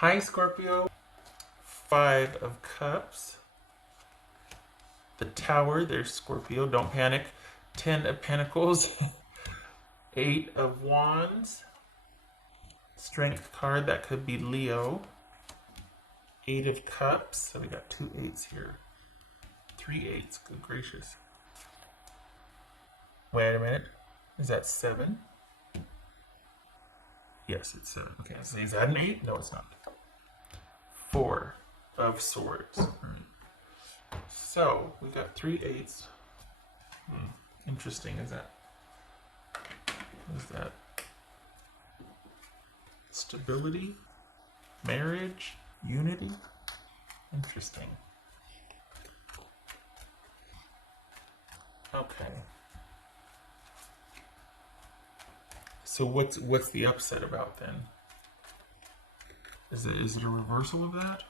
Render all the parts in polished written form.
Hi, Scorpio. Five of Cups. The Tower, there's Scorpio, don't panic. 10 of Pentacles. Eight of Wands. Strength card, that could be Leo. Eight of Cups, so we got two eights here. Three eights, good gracious. Wait a minute, is that seven? Yes, it's seven. Okay, so is that an eight? No, it's not. Four of Swords. Right. So we got three eights. Interesting, is that? What is that? Stability, marriage, unity. Interesting. Okay. So what's the upset about then? Is it a reversal of that?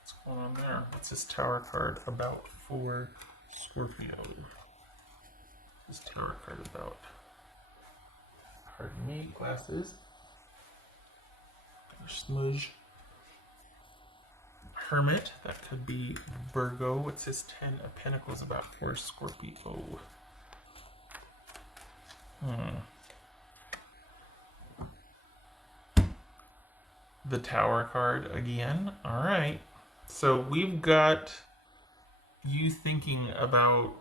What's going on there? What's this Tower card about for Scorpio? This Tower card about? Pardon me, glasses. Smudge. Hermit, that could be Virgo. What's this 10 of Pentacles about for Scorpio? The Tower card again. All right. So we've got you thinking about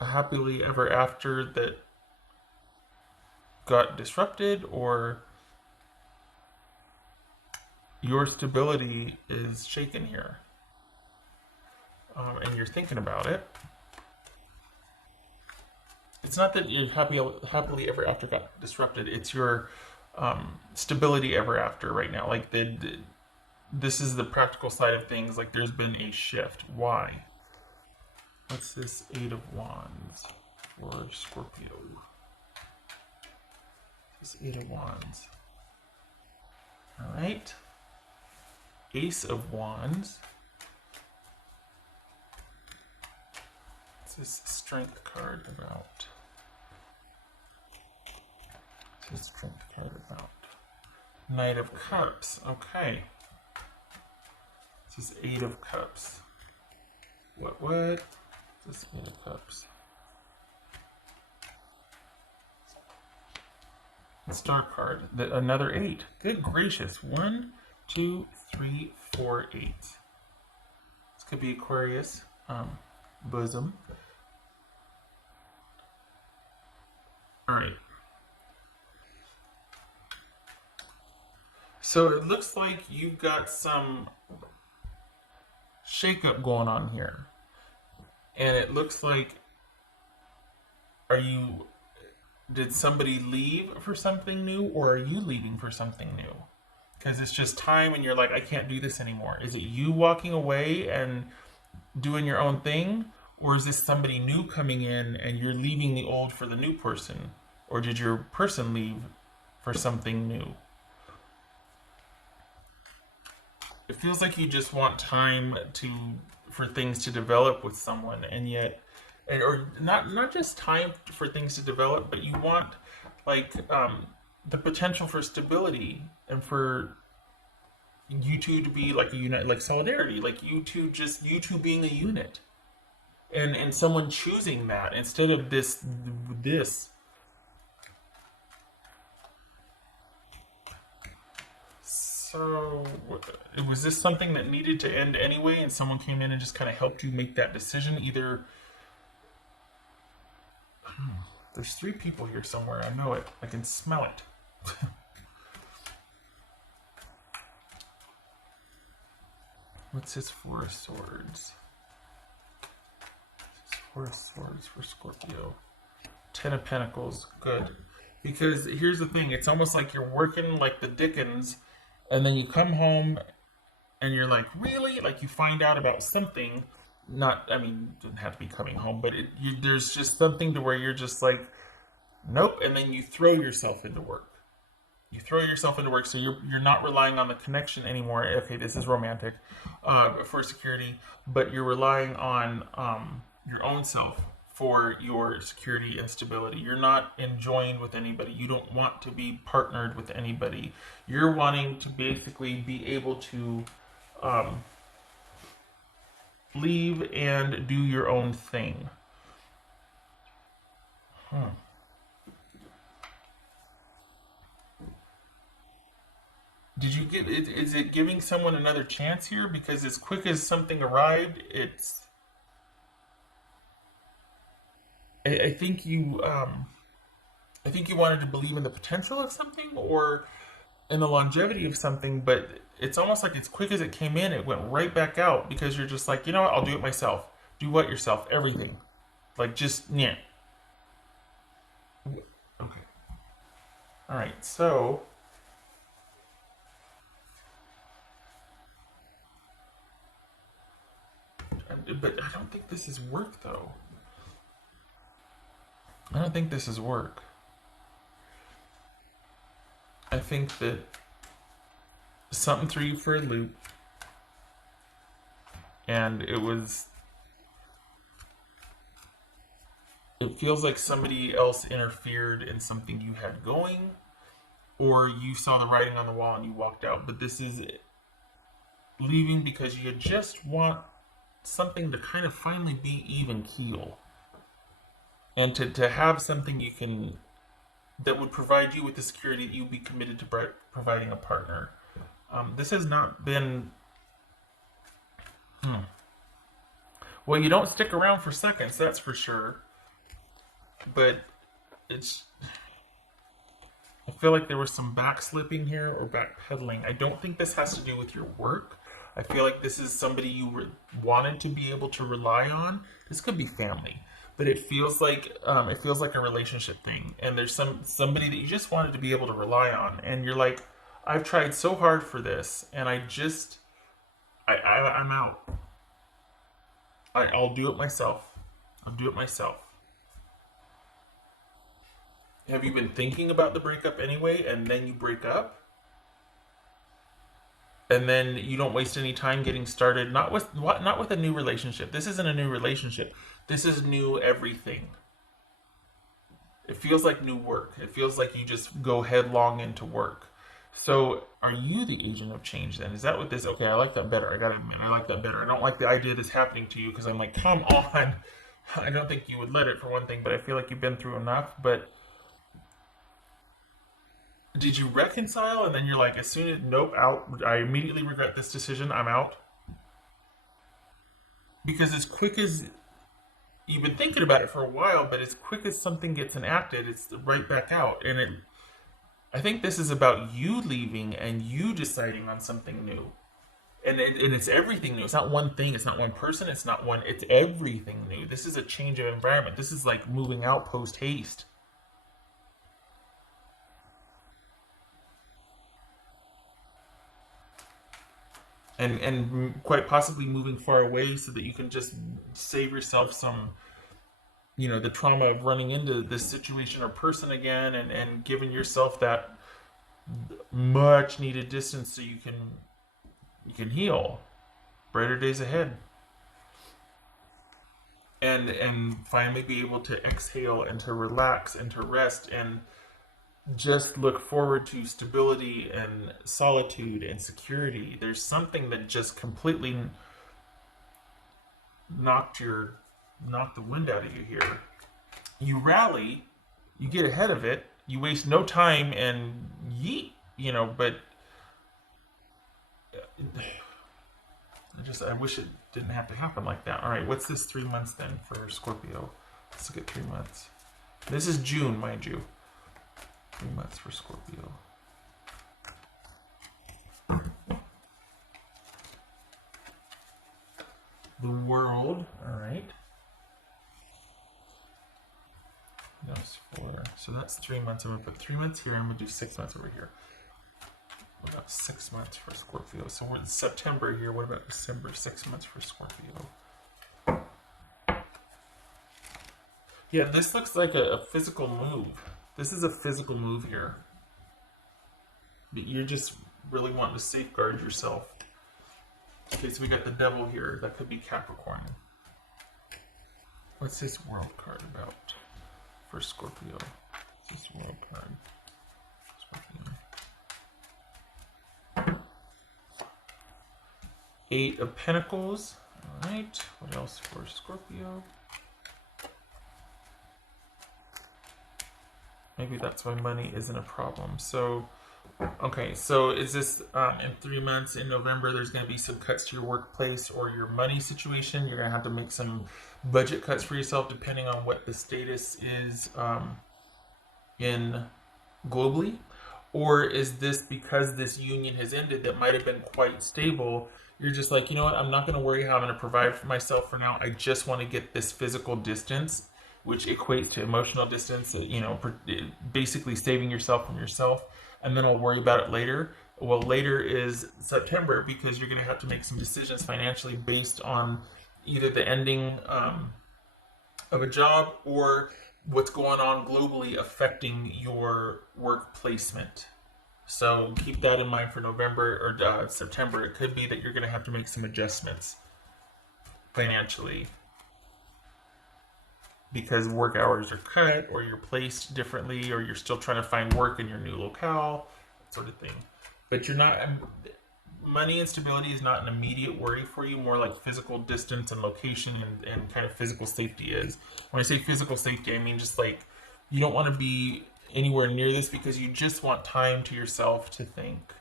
a happily ever after that got disrupted, or your stability is shaken here. And you're thinking about it. It's not that your happily ever after got disrupted. It's your stability ever after right now. Like this is the practical side of things. Like there's been a shift. Why? What's this Eight of Wands for Scorpio? This Eight of Wands. All right. Ace of Wands. What's this Strength card about? What's this Strength card about? Knight of Cups. Okay. This is Eight of Cups. What? This is Eight of Cups. Star card. Another eight. Good gracious. 1, 2, 3, 4, 8. This could be Aquarius. Bosom. Alright. So it looks like you've got some shakeup going on here. And it looks like, did somebody leave for something new, or are you leaving for something new? Because it's just time and you're like, I can't do this anymore. Is it you walking away and doing your own thing? Or is this somebody new coming in and you're leaving the old for the new person? Or did your person leave for something new? It feels like you just want time for things to develop with someone, and yet, or not just time for things to develop, but you want like the potential for stability and for you two to be like a unit, like solidarity, like you two being a unit, and someone choosing that instead of this. So, was this something that needed to end anyway, and someone came in and just kind of helped you make that decision? Either there's three people here somewhere. I know it. I can smell it. What's this Four of Swords? This is Four of Swords for Scorpio. 10 of Pentacles. Good. Because here's the thing. It's almost like you're working like the Dickens, and then you come home and you're like, really? Like you find out about something. Not, I mean, it doesn't have to be coming home, but there's just something to where you're just like, nope. And then you throw yourself into work. So you're not relying on the connection anymore. Okay, this is romantic for security, but you're relying on your own self for your security and stability. You're not enjoined with anybody. You don't want to be partnered with anybody. You're wanting to basically be able to um, leave and do your own thing. Hmm. Did you get it? Is it giving someone another chance here? Because as quick as something arrived, I think I think you wanted to believe in the potential of something or in the longevity of something, but it's almost like as quick as it came in, it went right back out because you're just like, you know what? I'll do it myself. Do what yourself? Everything. Like just yeah. Okay. All right. So, but I don't think this is work though. I don't think this is work. I think that something threw you for a loop, and it feels like somebody else interfered in something you had going, or you saw the writing on the wall and you walked out. But this is leaving because you just want something to kind of finally be even keel, and to have something you can that would provide you with the security that you'd be committed to providing a partner. This has not been. Hmm. Well, you don't stick around for seconds, that's for sure. But it's. I feel like there was some backslipping here or backpedaling. I don't think this has to do with your work. I feel like this is somebody you wanted to be able to rely on. This could be family, but it feels like a relationship thing. And there's somebody that you just wanted to be able to rely on, and you're like, I've tried so hard for this, and I'm out. I'll do it myself. I'll do it myself. Have you been thinking about the breakup anyway, and then you break up? And then you don't waste any time getting started not with a new relationship. This isn't a new relationship. This is new everything. It feels like new work. It feels like you just go headlong into work. So are you the agent of change then? Is that what this? Okay, I like that better. I gotta admit, I like that better. I don't like the idea of this happening to you because I'm like, come on. I don't think you would let it for one thing, but I feel like you've been through enough. But did you reconcile and then you're like, as soon as nope, out. I immediately regret this decision. I'm out. Because as quick as you've been thinking about it for a while, but as quick as something gets enacted, it's right back out. I think this is about you leaving and you deciding on something new. And it's everything new. It's not one thing. It's not one person. It's not one. It's everything new. This is a change of environment. This is like moving out post haste, and quite possibly moving far away so that you can just save yourself some, the trauma of running into this situation or person again, and giving yourself that much needed distance so you can heal. Brighter days ahead. And finally be able to exhale and to relax and to rest and just look forward to stability and solitude and security. There's something that just completely knocked your knocked the wind out of you here. You rally, you get ahead of it, you waste no time and yeet, but I wish it didn't have to happen like that. All right, what's this 3 months then for Scorpio? Let's look at 3 months. This is June, mind you. 3 months for Scorpio. The world. All right. That's 4. So that's 3 months. I'm gonna put 3 months here. I'm gonna do 6 months over here. What about 6 months for Scorpio? So we're in September here. What about December? 6 months for Scorpio. Yeah, this looks like a physical move. This is a physical move here. But you're just really wanting to safeguard yourself. Okay, so we got the devil here. That could be Capricorn. What's this world card about for Scorpio? What's this world card? Scorpio. 8 of Pentacles. All right. What else for Scorpio? Maybe that's why money isn't a problem. So, okay. So is this in 3 months in November? There's going to be some cuts to your workplace or your money situation. You're going to have to make some budget cuts for yourself, depending on what the status is in globally. Or is this because this union has ended that might have been quite stable? You're just like, you know what? I'm not going to worry how I'm going to provide for myself for now. I just want to get this physical distance, which equates to emotional distance, basically saving yourself from yourself, and then I'll worry about it later. Well, later is September because you're going to have to make some decisions financially based on either the ending of a job or what's going on globally affecting your work placement. So keep that in mind for November or September. It could be that you're going to have to make some adjustments financially because work hours are cut or you're placed differently or you're still trying to find work in your new locale, that sort of thing. But you're not, money instability is not an immediate worry for you, more like physical distance and location and kind of physical safety is. When I say physical safety, I mean just like you don't want to be anywhere near this because you just want time to yourself to think.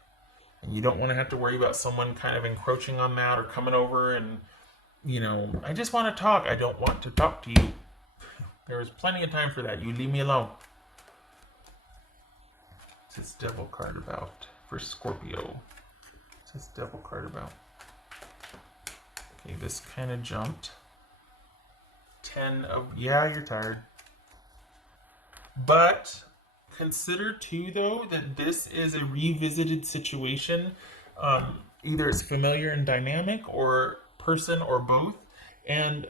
And you don't want to have to worry about someone kind of encroaching on that or coming over and, I just want to talk. I don't want to talk to you. There is plenty of time for that. You leave me alone. What's this devil card about for Scorpio? What's this devil card about? Okay, this kind of jumped. 10 of... Yeah, you're tired. But consider, too, though, that this is a revisited situation. Either it's familiar and dynamic or person or both. And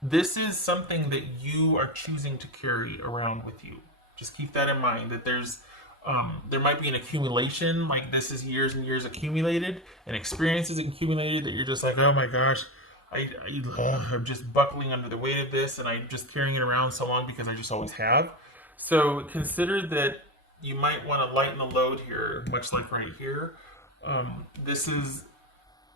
this is something that you are choosing to carry around with you. Just keep that in mind, that there might be an accumulation, like this is years and years accumulated, and experiences accumulated that you're just like, oh my gosh, I'm just buckling under the weight of this, and I'm just carrying it around so long because I just always have. So consider that you might want to lighten the load here, much like right here.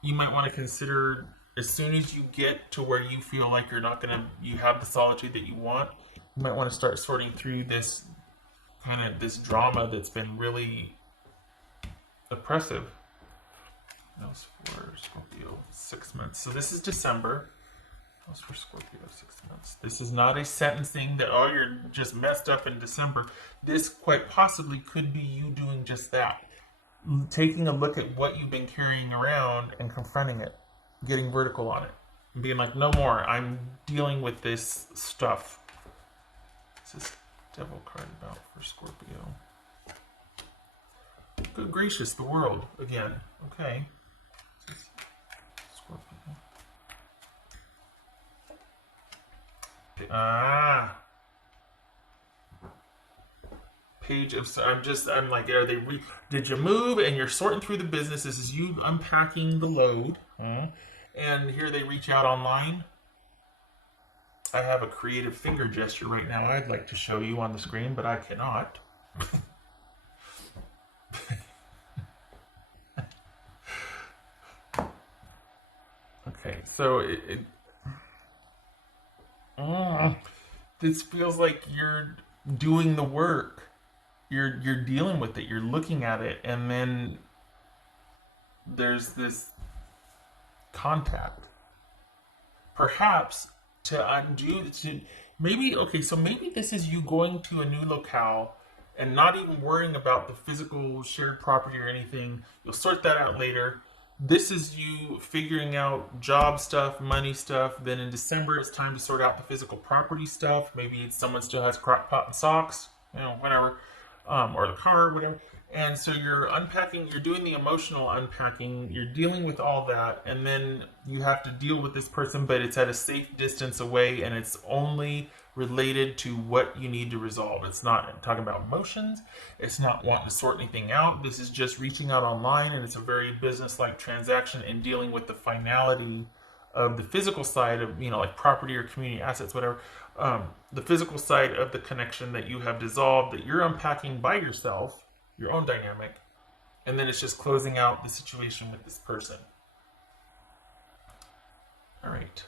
You might want to consider as soon as you get to where you feel like you have the solitude that you want, you might want to start sorting through this drama that's been really oppressive. That was for Scorpio, 6 months. So this is December. That was for Scorpio, 6 months. This is not a sentencing that, oh, you're just messed up in December. This quite possibly could be you doing just that. Taking a look at what you've been carrying around and confronting it. Getting vertical on it. And being like, no more. I'm dealing with this stuff. What's this devil card about for Scorpio? Good gracious, the world again. Okay. Scorpio. Page of... I'm like, did you move? And you're sorting through the business. This is you unpacking the load. And here they reach out online. I have a creative finger gesture right now I'd like to show you on the screen, but I cannot. Okay, so this feels like you're doing the work. You're dealing with it. You're looking at it, and then there's this contact. Perhaps to undo maybe this is you going to a new locale and not even worrying about the physical shared property or anything. You'll sort that out later. This is you figuring out job stuff, money stuff. Then in December, it's time to sort out the physical property stuff. Maybe someone still has crock pot and socks, whatever, or the car, whatever. And so you're unpacking, you're doing the emotional unpacking, you're dealing with all that, and then you have to deal with this person, but it's at a safe distance away, and it's only related to what you need to resolve. It's not talking about emotions, it's not wanting to sort anything out. This is just reaching out online, and it's a very business-like transaction and dealing with the finality of the physical side of, like property or community assets, whatever. The physical side of the connection that you have dissolved, that you're unpacking by yourself, your own dynamic, and then it's just closing out the situation with this person. All right.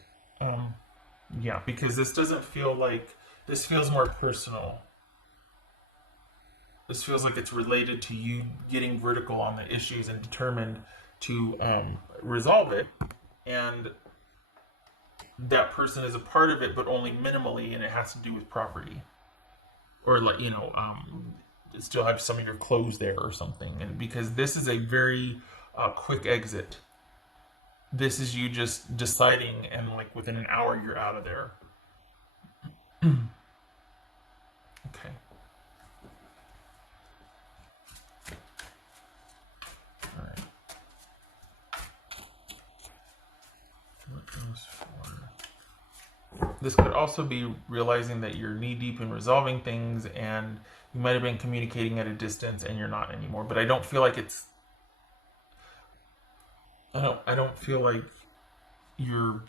Yeah, because this doesn't feel like, this feels more personal. This feels like it's related to you getting vertical on the issues and determined to resolve it, and that person is a part of it, but only minimally, and it has to do with property, or like still have some of your clothes there or something. And because this is a very quick exit, this is you just deciding, and like within an hour you're out of there. Okay. All right. What goes for? This could also be realizing that you're knee deep in resolving things, and you might have been communicating at a distance, and you're not anymore. But I don't feel like it's. I don't feel like you're.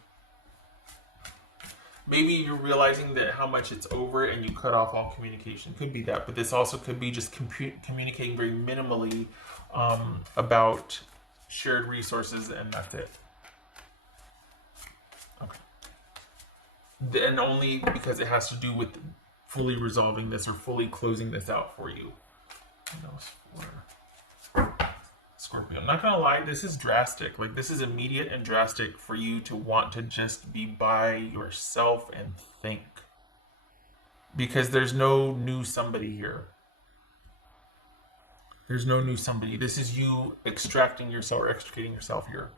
Maybe you're realizing that how much it's over, and you cut off all communication. Could be that, but this also could be just communicating very minimally about shared resources, and that's it. Okay. And only because it has to do with fully resolving this or fully closing this out for you. What else for Scorpio? I'm not gonna lie, this is drastic. Like, this is immediate and drastic for you to want to just be by yourself and think. Because there's no new somebody here. There's no new somebody. This is you extracting yourself or extricating yourself here.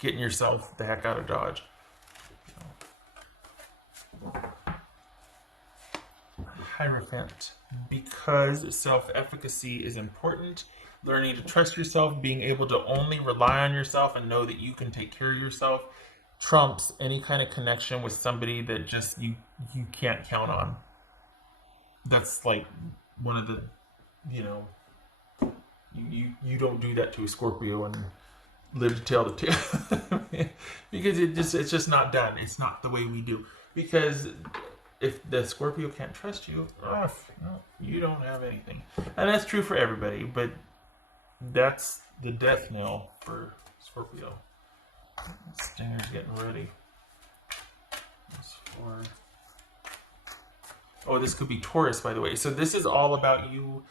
Getting yourself the heck out of Dodge. Hierophant. Because self-efficacy is important, learning to trust yourself, being able to only rely on yourself and know that you can take care of yourself, trumps any kind of connection with somebody that just you can't count on. That's like one of the, you don't do that to a Scorpio and live to tell the tale. Because it's just not done. It's not the way we do. Because if the Scorpio can't trust you, you don't have anything. And that's true for everybody, but that's the death knell for Scorpio. Stinger's getting ready. Oh, this could be Taurus, by the way. So this is all about you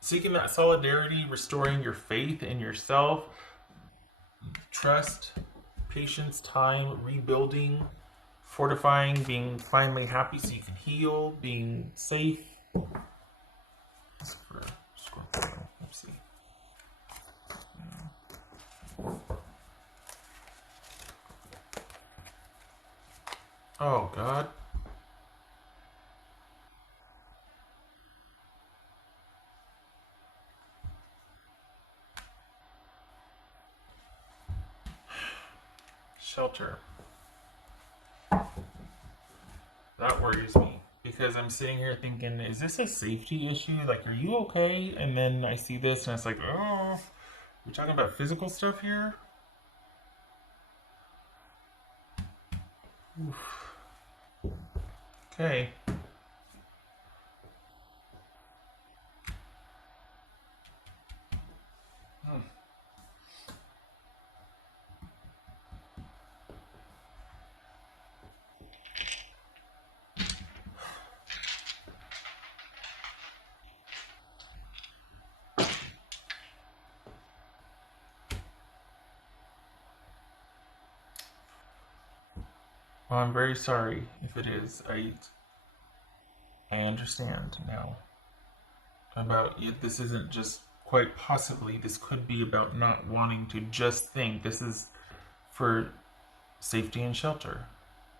seeking that solidarity, restoring your faith in yourself, trust, patience, time, rebuilding, fortifying, being finally happy so you can heal, being safe. For Scorpio. Let's see. Oh, God. Shelter. That worries me. Because I'm sitting here thinking, is this a safety issue? Like, are you okay? And then I see this and it's like, oh, we're talking about physical stuff here? Oof. Okay. Well, I'm very sorry if it is. I understand now. About it, this isn't just quite possibly. This could be about not wanting to just think. This is for safety and shelter.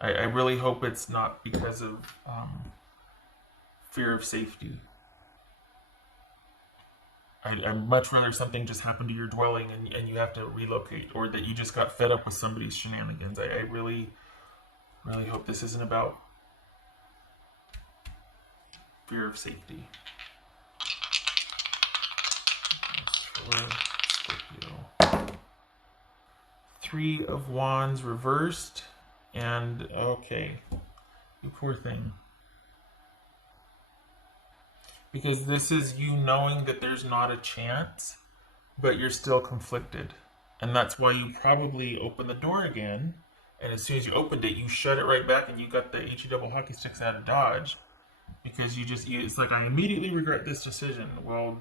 I really hope it's not because of fear of safety. I'd much rather something just happened to your dwelling and you have to relocate, or that you just got fed up with somebody's shenanigans. I really, really hope this isn't about fear of safety. For Scorpio. Three of Wands reversed. And, okay. You poor thing. Because this is you knowing that there's not a chance, but you're still conflicted. And that's why you probably open the door again. And as soon as you opened it, you shut it right back and you got the HE double hockey sticks out of Dodge. Because it's like, I immediately regret this decision. Well,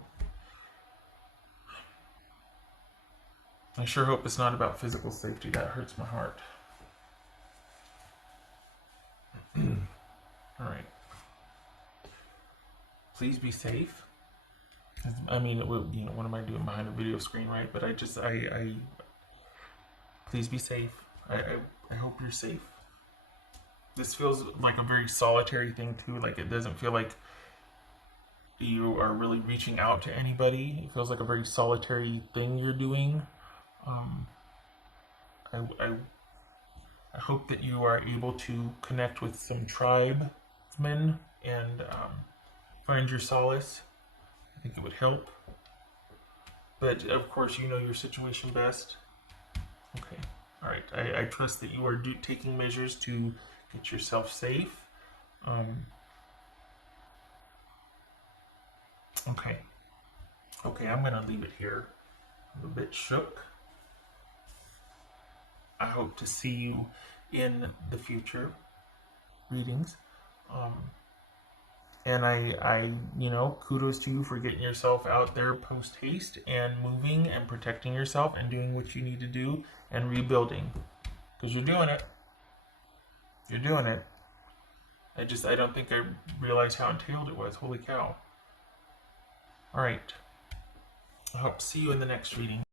I sure hope it's not about physical safety. That hurts my heart. All right. Please be safe. I mean, what am I doing behind a video screen, right? But please be safe. I hope you're safe. This feels like a very solitary thing too. Like, it doesn't feel like you are really reaching out to anybody. It feels like a very solitary thing you're doing. I hope that you are able to connect with some tribesmen and find your solace. I think it would help. But of course, you know your situation best. Okay. All right. I trust that you are taking measures to get yourself safe. Okay. Okay, I'm going to leave it here. I'm a bit shook. I hope to see you in the future readings. And I kudos to you for getting yourself out there post haste and moving and protecting yourself and doing what you need to do and rebuilding. Because you're doing it. You're doing it. I don't think I realized how entailed it was. Holy cow. Alright. I hope to see you in the next reading.